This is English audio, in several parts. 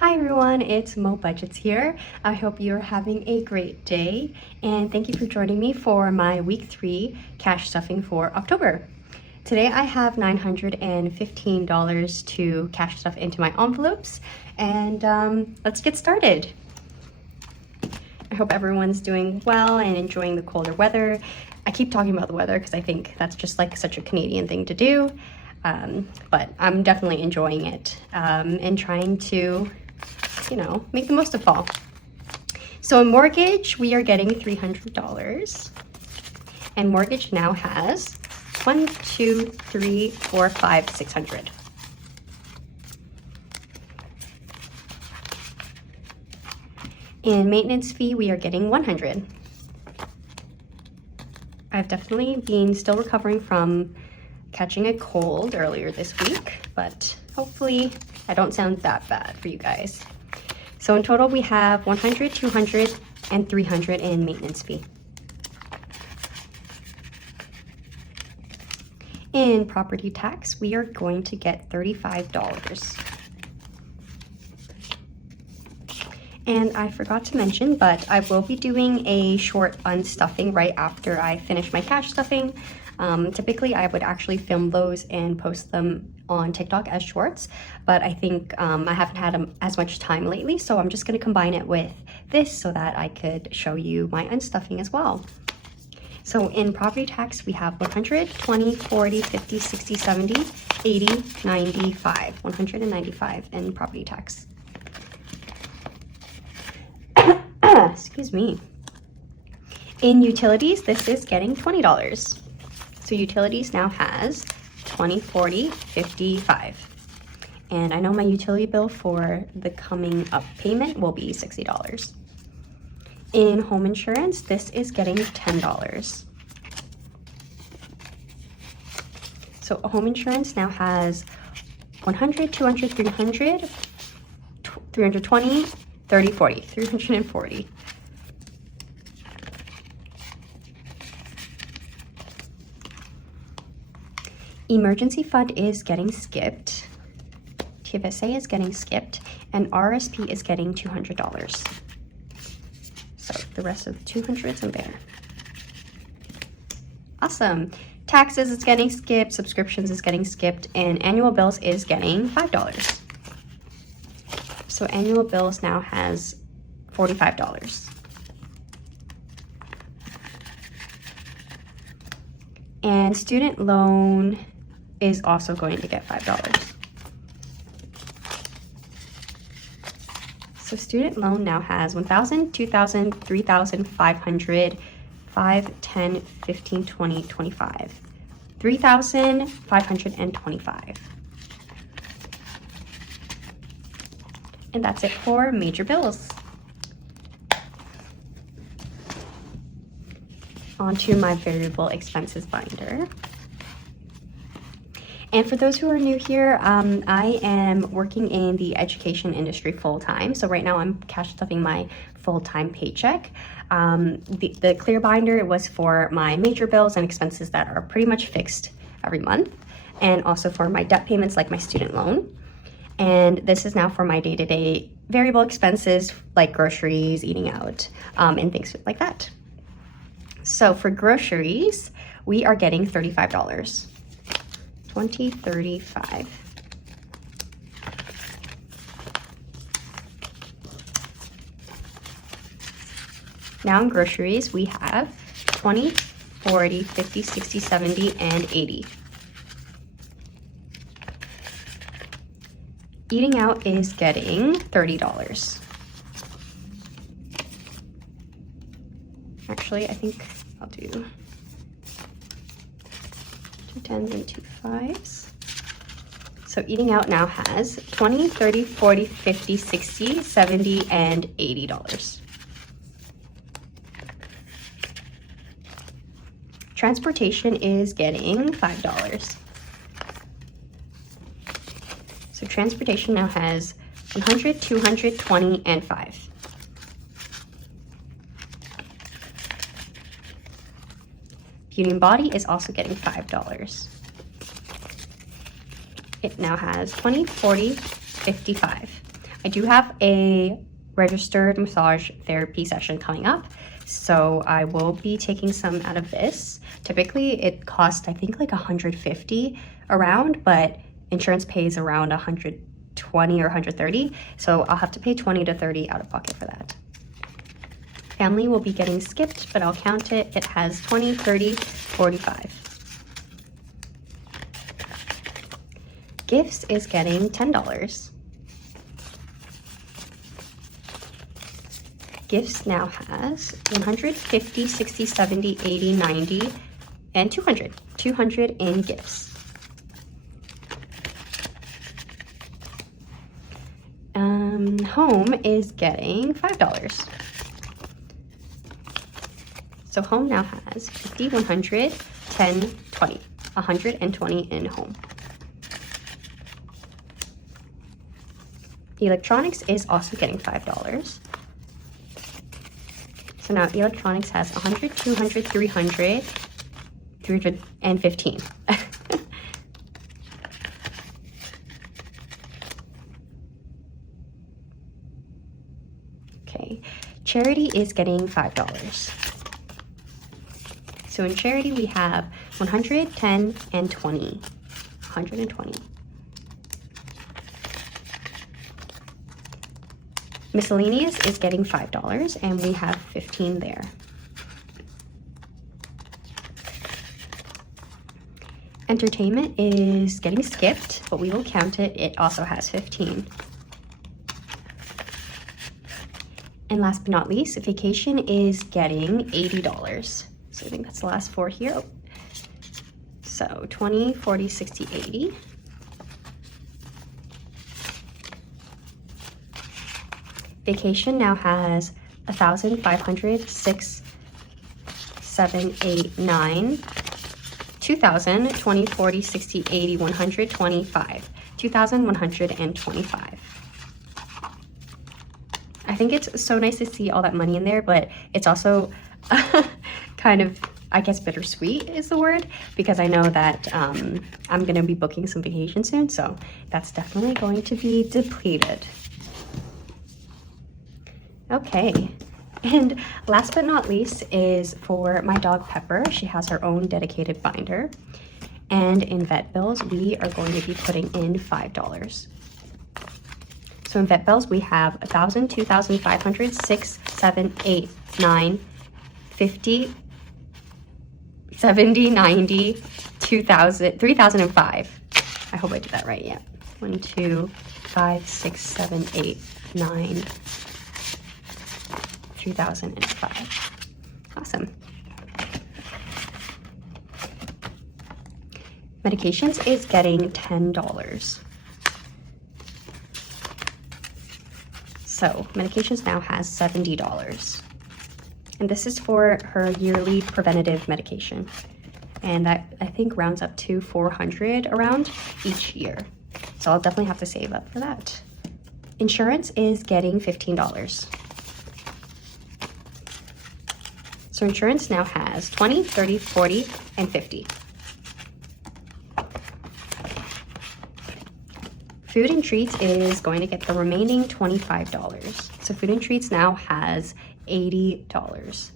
Hi everyone, it's Mo Budgets here. I hope you're having a great day and thank you for joining me for my week 3 cash stuffing for October. Today I have $915 to cash stuff into my envelopes and let's get started. I hope everyone's doing well and enjoying the colder weather. I keep talking about the weather because I think that's just like such a Canadian thing to do. But I'm definitely enjoying it and trying to, make the most of fall. So in mortgage, we are getting $300. And mortgage now has 1, 2, 3, 4, 5, 600. In maintenance fee, we are getting 100. I've definitely been still recovering from catching a cold earlier this week, but hopefully I don't sound that bad for you guys. So in total, we have 100, 200, and 300 in maintenance fee. In property tax, we are going to get $35. And I forgot to mention, but I will be doing a short unstuffing right after I finish my cash stuffing. Typically, I would actually film those and post them on TikTok as shorts, but I think I haven't had as much time lately, so I'm just going to combine it with this so that I could show you my unstuffing as well. So in property tax, we have 100, 20, 40, 50, 60, 70, 80, 95, 195 in property tax. Excuse me. In utilities, this is getting $20. So utilities now has 20, 40, 55. And I know my utility bill for the coming up payment will be $60. In home insurance, this is getting $10. So home insurance now has 100, 200, 300, 320, 30, 40, 340. Emergency fund is getting skipped. TFSA is getting skipped, and RSP is getting $200. So the rest of the 200s are there. Awesome. Taxes is getting skipped, subscriptions is getting skipped, and annual bills is getting $5. So annual bills now has $45. And student loan is also going to get $5. So student loan now has 1,000, 2,000, 3,000, 500, 5, 10, 15, 20, 25. 3,525. And that's it for major bills. Onto my variable expenses binder. And for those who are new here, I am working in the education industry full-time. So right now I'm cash stuffing my full-time paycheck. The clear binder was for my major bills and expenses that are pretty much fixed every month, and also for my debt payments like my student loan. And this is now for my day-to-day variable expenses like groceries, eating out, and things like that. So for groceries, we are getting $35. 20, 35. Now in groceries, we have 20, 40, 50, 60, 70, and 80. Eating out is getting $30. Actually, I think I'll do 2 10s and 2 5s. So eating out now has 20, 30, 40, 50, 60, 70, and $80. Transportation is getting $5. So transportation now has 100, 200, 20, and 5. Beauty and Body is also getting $5. It now has 20, 40, 55. I do have a registered massage therapy session coming up, so I will be taking some out of this. Typically it costs, I think, like 150 around, but insurance pays around 120 or 130, so I'll have to pay 20 to 30 out of pocket for that. Family will be getting skipped, but I'll count it. It has 20, 30, 45. Gifts is getting $10. Gifts now has 150, 60, 70, 80, 90, and 200. 200 in gifts. Home is getting $5. So home now has 50, 100, 10, 20. 120 in home. Electronics is also getting $5. So now electronics has 100, 200, 300, 315. Okay, charity is getting $5. So in charity we have 100, 10, and 20. 120. Miscellaneous is getting $5, and we have 15 there. Entertainment is getting skipped, but we will count it. It also has 15. And last but not least, vacation is getting $80. So I think that's the last four here. So 20, 40, 60, 80. Vacation now has 1,500, 6, 7, 8, 9, 2,000, 20, 40, 60, 80, 125. 2,125. I think it's so nice to see all that money in there, but it's also kind of, I guess, bittersweet is the word, because I know that I'm going to be booking some vacation soon, so that's definitely going to be depleted. Okay, and last but not least is for my dog Pepper. She has her own dedicated binder. And in vet bills, we are going to be putting in $5. So in vet bills, we have 1,000, 2,500, 6, 7, 8, 9, 50, 70, 90, 2,000, 3,005. I hope I did that right, yeah. 1, 2, 5, 6, 7, 8, 9, 2005. Awesome. Medications is getting $10. So medications now has $70. And this is for her yearly preventative medication. And that, I think, rounds up to 400 around each year. So I'll definitely have to save up for that. Insurance is getting $15. So insurance now has 20, 30, 40, and 50. Food and treats is going to get the remaining $25. So food and treats now has $80,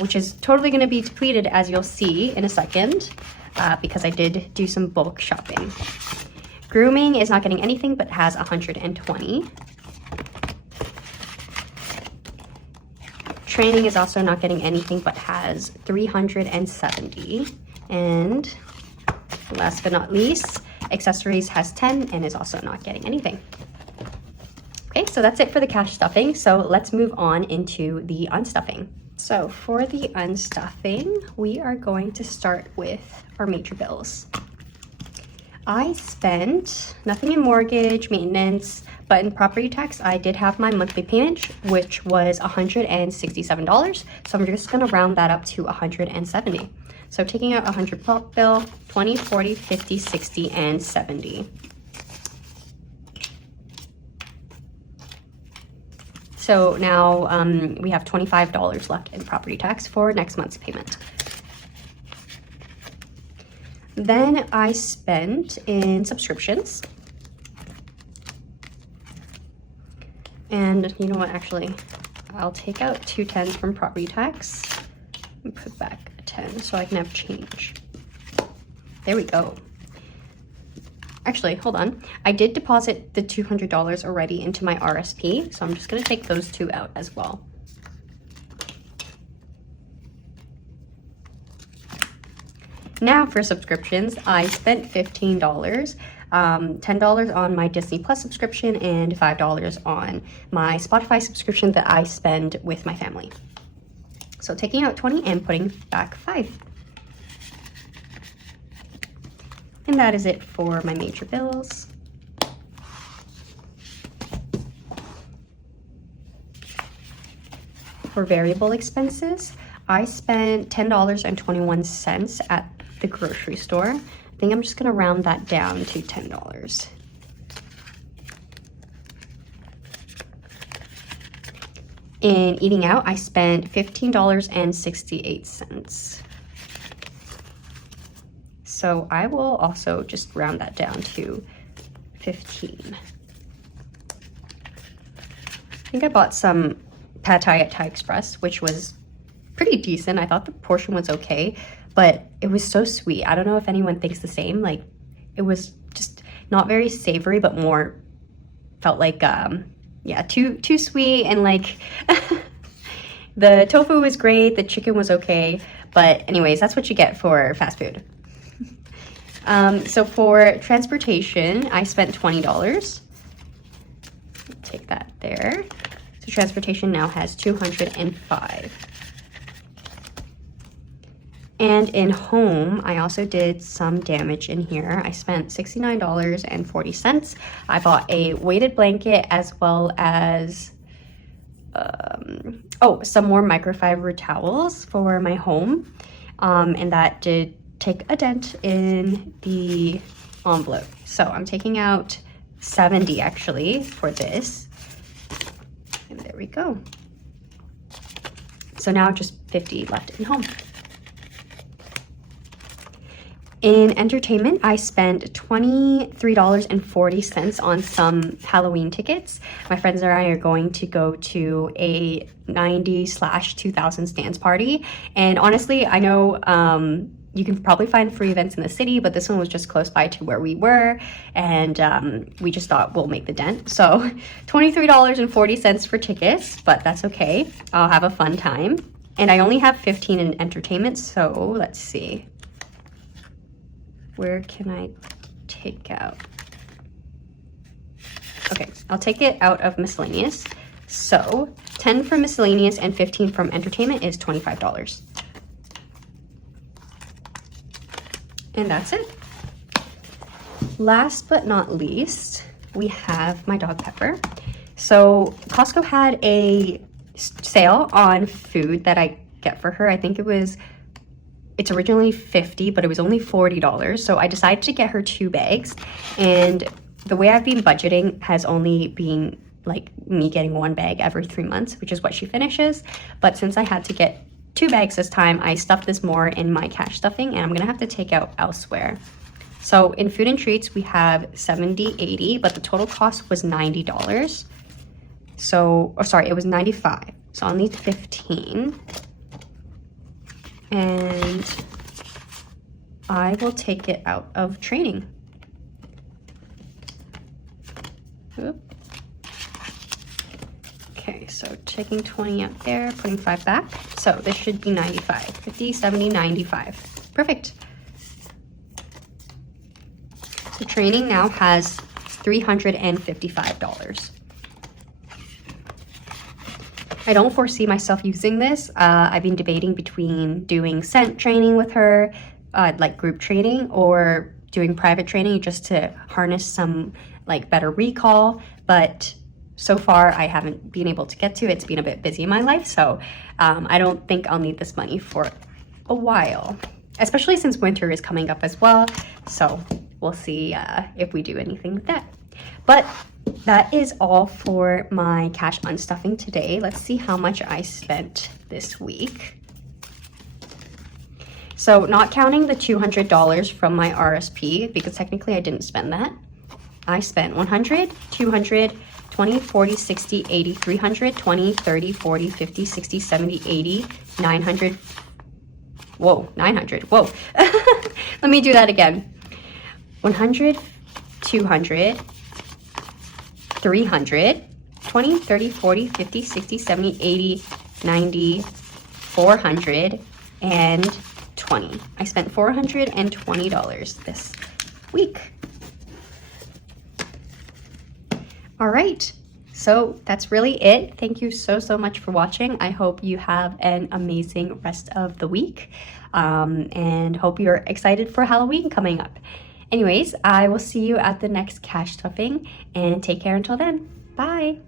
which is totally going to be depleted, as you'll see in a second, because I did do some bulk shopping. Grooming is not getting anything, but has 120. Training is also not getting anything, but has 370. And last but not least, accessories has 10 and is also not getting anything. Okay, so that's it for the cash stuffing. So let's move on into the unstuffing. So for the unstuffing, we are going to start with our major bills. I spent nothing in mortgage, maintenance, but in property tax, I did have my monthly payment, which was $167. So I'm just gonna round that up to 170. So taking out a 100 pop bill, 20, 40, 50, 60, and 70. So now we have $25 left in property tax for next month's payment. Then I spent in subscriptions. And you know what, actually, I'll take out 2 10s from property tax and put back a 10 so I can have change. There we go. Actually, hold on. I did deposit the $200 already into my RSP, so I'm just gonna take those 2 out as well. Now for subscriptions, I spent $15. $10 on my Disney Plus subscription and $5 on my Spotify subscription that I spend with my family. So taking out 20 and putting back 5. And that is it for my major bills. For variable expenses, I spent $10.21 at the grocery store. I think I'm just gonna round that down to $10. In eating out, I spent $15.68. So I will also just round that down to 15. I think I bought some pad thai at Thai Express, which was pretty decent. I thought the portion was okay, but it was so sweet. I don't know if anyone thinks the same. Like, it was just not very savory, but more felt like, yeah, too sweet. And like, the tofu was great. The chicken was okay. But anyways, that's what you get for fast food. So for transportation, I spent $20. Take that there. So transportation now has 205. And in home, I also did some damage in here. I spent $69.40. I bought a weighted blanket as well as some more microfiber towels for my home. And that did take a dent in the envelope. So I'm taking out 70 actually for this. And there we go. So now just 50 left in home. In entertainment, I spent $23.40 on some Halloween tickets. My friends and I are going to go to a 90s/2000s dance party. And honestly, I know you can probably find free events in the city, but this one was just close by to where we were. And we just thought we'll make the dent. So $23.40 for tickets, but that's okay. I'll have a fun time. And I only have 15 in entertainment, so let's see. Where can I take out? Okay, I'll take it out of miscellaneous. So 10 from miscellaneous and 15 from entertainment is $25. And that's it. Last but not least, we have my dog Pepper. So Costco had a sale on food that I get for her. I think it's originally $50, but it was only $40. So I decided to get her 2 bags. And the way I've been budgeting has only been like me getting 1 bag every 3 months, which is what she finishes. But since I had to get 2 bags this time, I stuffed this more in my cash stuffing, and I'm gonna have to take out elsewhere. So in food and treats, we have 70, 80, but the total cost was $90. So, or sorry, it was 95. So I'll need 15. And I will take it out of training. Oop. Okay, so taking 20 out there, putting 5 back. So this should be 95, 50, 70, 95. Perfect. So training now has $355. I don't foresee myself using this. I've been debating between doing scent training with her, like group training, or doing private training just to harness some like better recall. But so far I haven't been able to get to it. It's been a bit busy in my life. So I don't think I'll need this money for a while, especially since winter is coming up as well. So we'll see if we do anything with that. But that is all for my cash unstuffing today. Let's see how much I spent this week. So not counting the $200 from my RSP, because technically I didn't spend that. I spent $100, $200, 20, 40, 60, 80, 300, 20, 30, 40, 50, 60, 70, 80, 900. Whoa, 900. Whoa. Let me do that again. 100, 200, 300, 20, 30, 40, 50, 60, 70, 80, 90, 400, and 20. I spent $420 this week. All right, so that's really it. Thank you so much for watching. I hope you have an amazing rest of the week, and hope you're excited for Halloween coming up. Anyways, I will see you at the next cash stuffing, and take care until then. Bye.